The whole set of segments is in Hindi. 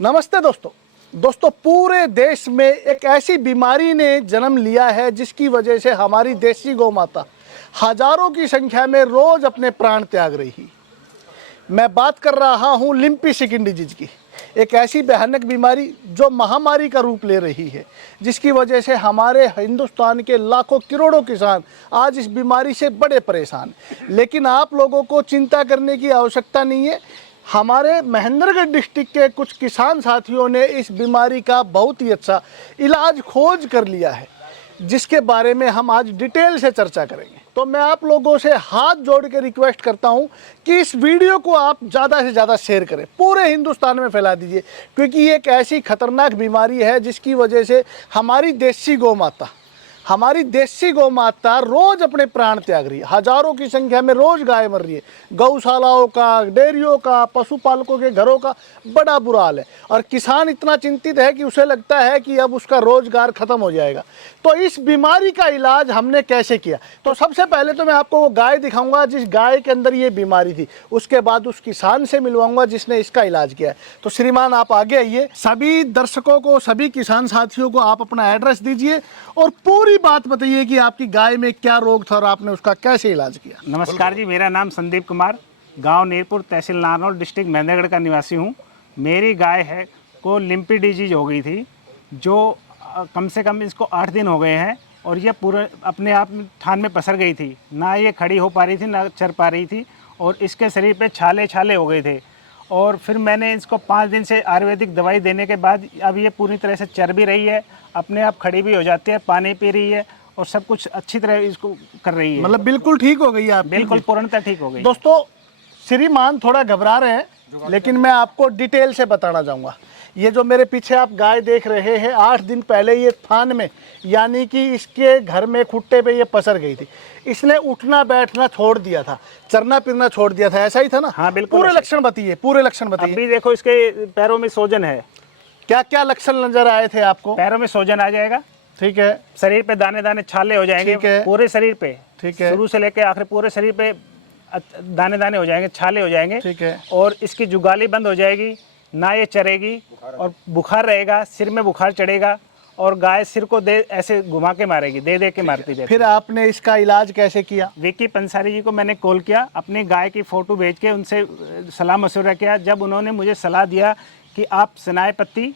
नमस्ते दोस्तों पूरे देश में एक ऐसी बीमारी ने जन्म लिया है जिसकी वजह से हमारी देसी गौ माता हजारों की संख्या में रोज अपने प्राण त्याग रही। मैं बात कर रहा हूं लिम्पी स्किन डिजीज की, एक ऐसी भयानक बीमारी जो महामारी का रूप ले रही है, जिसकी वजह से हमारे हिंदुस्तान के लाखों करोड़ों किसान आज इस बीमारी से बड़े परेशान। लेकिन आप लोगों को चिंता करने की आवश्यकता नहीं है। हमारे महेंद्रगढ़ डिस्ट्रिक्ट के कुछ किसान साथियों ने इस बीमारी का बहुत ही अच्छा इलाज खोज कर लिया है, जिसके बारे में हम आज डिटेल से चर्चा करेंगे। तो मैं आप लोगों से हाथ जोड़ के रिक्वेस्ट करता हूं कि इस वीडियो को आप ज़्यादा से ज़्यादा शेयर करें, पूरे हिंदुस्तान में फैला दीजिए, क्योंकि ये एक ऐसी खतरनाक बीमारी है जिसकी वजह से हमारी देसी गौ माता रोज अपने प्राण त्याग रही है। हजारों की संख्या में रोज गाय मर रही है। गौशालाओं का, डेयरियों का, पशुपालकों के घरों का बड़ा बुरा हाल है और किसान इतना चिंतित है कि उसे लगता है कि अब उसका रोजगार खत्म हो जाएगा। तो इस बीमारी का इलाज हमने कैसे किया, तो सबसे पहले तो मैं आपको वो गाय दिखाऊंगा जिस गाय के अंदर ये बीमारी थी, उसके बाद उस किसान से मिलवाऊंगा जिसने इसका इलाज किया है। तो श्रीमान आप आगे आइए। सभी दर्शकों को, सभी किसान साथियों को आप अपना एड्रेस दीजिए और पूरी बात बताइए कि आपकी गाय में क्या रोग था और आपने उसका कैसे इलाज किया। नमस्कार जी, मेरा नाम संदीप कुमार, गांव नीरपुर, तहसील नारनौल, डिस्ट्रिक्ट महेंद्रगढ़ का निवासी हूं। मेरी गाय है को लिम्पी डिजीज हो गई थी, जो कम से कम इसको 8 दिन हो गए हैं और ये पूरे अपने आप थान में पसर गई थी। ना ये खड़ी हो पा रही थी, ना चर पा रही थी और इसके शरीर पे छाले छाले हो गए थे। और फिर मैंने इसको 5 दिन से आयुर्वेदिक दवाई देने के बाद अब ये पूरी तरह से चर भी रही है, अपने आप खड़ी भी हो जाती है, पानी पी रही है और सब कुछ अच्छी तरह इसको कर रही है। मतलब बिल्कुल ठीक हो गई आप? बिल्कुल पूर्णतः ठीक हो गई। दोस्तों श्रीमान थोड़ा घबरा रहे हैं, लेकिन मैं आपको डिटेल से बताना चाहूँगा। ये जो मेरे पीछे आप गाय देख रहे हैं, 8 दिन पहले ये थान में, यानी कि इसके घर में खुट्टे पे ये पसर गई थी। इसने उठना बैठना छोड़ दिया था, चरना फिरना छोड़ दिया था, ऐसा ही था ना? हाँ बिल्कुल। पूरे लक्षण बताइए, पूरे लक्षण बताइए। अभी देखो इसके पैरों में सोजन है। क्या क्या लक्षण नजर आए थे आपको? पैरों में सोजन आ जाएगा, ठीक है। शरीर पे दाने दाने छाले हो जाएंगे, ठीक है। पूरे शरीर पे, ठीक है। शुरू से लेकर आखिर पूरे शरीर पे दाने दाने हो जाएंगे, छाले हो जाएंगे, ठीक है। और इसकी जुगाली बंद हो जाएगी, ना ये चरेगी और बुखार रहेगा, सिर में बुखार चढ़ेगा और गाय सिर को दे ऐसे घुमा के मारेगी, दे के मारती रहती। फिर आपने इसका इलाज कैसे किया? विकी पंसारी जी को मैंने कॉल किया, अपनी गाय की फोटो भेज के उनसे सलाह मशवरा किया। जब उन्होंने मुझे सलाह दिया कि आप सनाए पत्ती,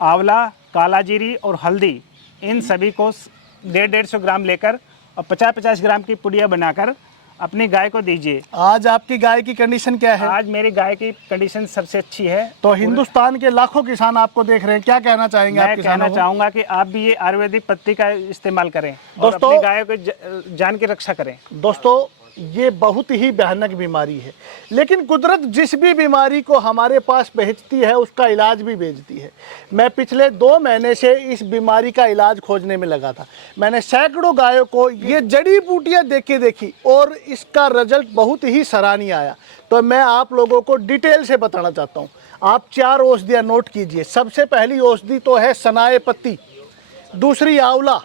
आंवला, काला जीरी और हल्दी, इन सभी को 150 ग्राम लेकर और 50-50 ग्राम की पुड़िया बनाकर अपनी गाय को दीजिए। आज आपकी गाय की कंडीशन क्या है? आज मेरी गाय की कंडीशन सबसे अच्छी है। तो हिंदुस्तान के लाखों किसान आपको देख रहे हैं, क्या कहना चाहेंगे? मैं कहना चाहूँगा कि आप भी ये आयुर्वेदिक पत्ती का इस्तेमाल करें और दोस्तों, अपनी गाय को जान की रक्षा करें। दोस्तों ये बहुत ही भयानक बीमारी है, लेकिन कुदरत जिस भी बीमारी को हमारे पास भेजती है उसका इलाज भी भेजती है। मैं पिछले 2 महीने से इस बीमारी का इलाज खोजने में लगा था। मैंने सैकड़ों गायों को ये जड़ी बूटियाँ देखी और इसका रिजल्ट बहुत ही सराहनीय आया। तो मैं आप लोगों को डिटेल से बताना चाहता हूँ। आप 4 औषधियाँ नोट कीजिए। सबसे पहली औषधि तो है सनाए पत्ती, दूसरी आंवला,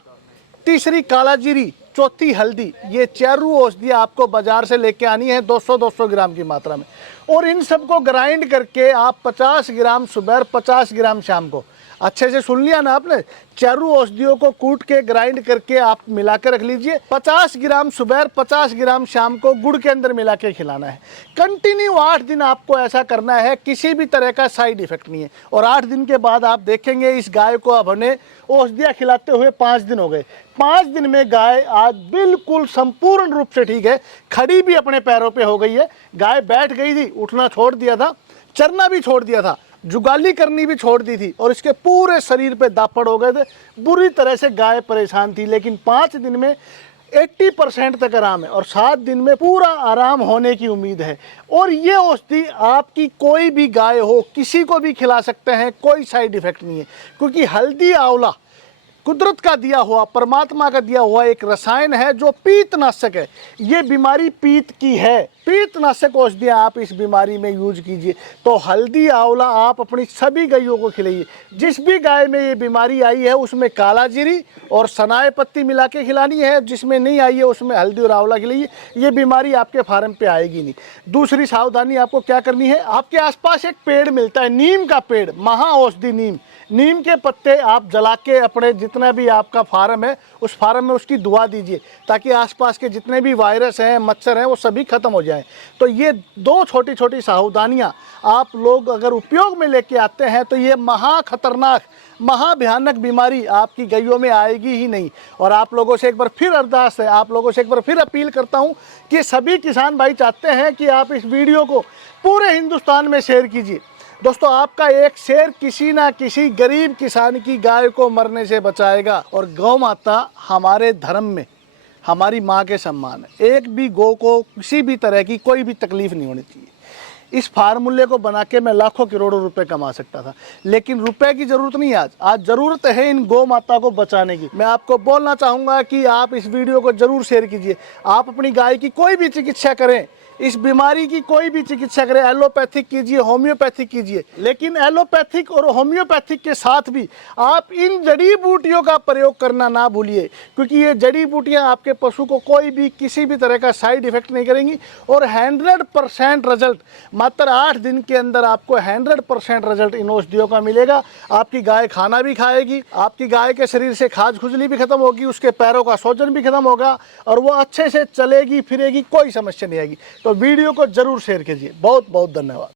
तीसरी काला जीरी, चौथी हल्दी। ये 4 औषधियाँ आपको बाजार से लेके आनी है 200-200 ग्राम की मात्रा में, और इन सबको ग्राइंड करके आप 50 ग्राम सुबह, 50 ग्राम शाम को, अच्छे से सुन लिया ना आपने, 4 औषधियों को कूट के ग्राइंड करके आप मिला के रख लीजिए। 50 ग्राम सुबह, 50 ग्राम शाम को गुड़ के अंदर मिला के खिलाना है। कंटिन्यू 8 दिन आपको ऐसा करना है, किसी भी तरह का साइड इफेक्ट नहीं है। और 8 दिन के बाद आप देखेंगे इस गाय को अब हमने औषधियाँ खिलाते हुए 5 दिन हो गए। 5 दिन में गाय आज बिल्कुल संपूर्ण रूप से ठीक है, खड़ी भी अपने पैरों पे हो गई है। गाय बैठ गई थी, उठना छोड़ दिया था, चरना भी छोड़ दिया था, जुगाली करनी भी छोड़ दी थी और इसके पूरे शरीर पे दापड़ हो गए थे। बुरी तरह से गाय परेशान थी, लेकिन 5 दिन में 80% तक आराम है और 7 दिन में पूरा आराम होने की उम्मीद है। और ये औषधि आपकी कोई भी गाय हो, किसी को भी खिला सकते हैं, कोई साइड इफेक्ट नहीं है, क्योंकि हल्दी, आंवला कुदरत का दिया हुआ, परमात्मा का दिया हुआ एक रसायन है जो पीतनाशक है। ये बीमारी पीत की है, पीतनाशक औषधियाँ आप इस बीमारी में यूज कीजिए। तो हल्दी आंवला आप अपनी सभी गायों को खिलाइए। जिस भी गाय में ये बीमारी आई है उसमें काला जीरी और सनाए पत्ती मिला के खिलानी है, जिसमें नहीं आई है उसमें हल्दी और आंवला खिलाइए। ये बीमारी आपके फार्म पे आएगी नहीं। दूसरी सावधानी आपको क्या करनी है, आपके आसपास एक पेड़ मिलता है, नीम का पेड़, महा औषधि नीम। नीम के पत्ते आप जला के अपने जितना भी आपका फार्म है उस फार्म में उसकी दुआ दीजिए, ताकि आसपास के जितने भी वायरस हैं, मच्छर हैं, वो सभी खत्म हो जाएं। तो ये दो छोटी छोटी सावधानियां आप लोग अगर उपयोग में लेके आते हैं तो ये महा खतरनाक, महा भयानक बीमारी आपकी गायों में आएगी ही नहीं। और आप लोगों से एक बार फिर अरदास है, आप लोगों से एक बार फिर अपील करता हूं कि सभी किसान भाई चाहते हैं कि आप इस वीडियो को पूरे हिंदुस्तान में शेयर कीजिए। दोस्तों, आपका एक शेयर किसी ना किसी गरीब किसान की गाय को मरने से बचाएगा। और गौ माता हमारे धर्म में हमारी माँ के सम्मान है। एक भी गौ को किसी भी तरह की कोई भी तकलीफ नहीं होनी चाहिए। इस फार्मूले को बना के मैं लाखों करोड़ों रुपए कमा सकता था, लेकिन रुपए की जरूरत नहीं। आज ज़रूरत है इन गौ माता को बचाने की। मैं आपको बोलना चाहूँगा कि आप इस वीडियो को जरूर शेयर कीजिए। आप अपनी गाय की कोई भी चिकित्सा करें, इस बीमारी की कोई भी चिकित्सा करें, एलोपैथिक कीजिए, होम्योपैथिक कीजिए, लेकिन एलोपैथिक और होम्योपैथिक के साथ भी आप इन जड़ी बूटियों का प्रयोग करना ना भूलिए, क्योंकि ये जड़ी बूटियां आपके पशु को कोई भी किसी भी तरह का साइड इफेक्ट नहीं करेंगी। और 100% रिजल्ट मात्र 8 दिन के अंदर आपको 100% रिजल्ट इन औषधियों का मिलेगा। आपकी गाय खाना भी खाएगी, आपकी गाय के शरीर से खाज खुजली भी खत्म होगी, उसके पैरों का सोजन भी खत्म होगा और वो अच्छे से चलेगी फिरेगी, कोई समस्या नहीं आएगी। तो वीडियो को जरूर शेयर कीजिए। बहुत बहुत धन्यवाद।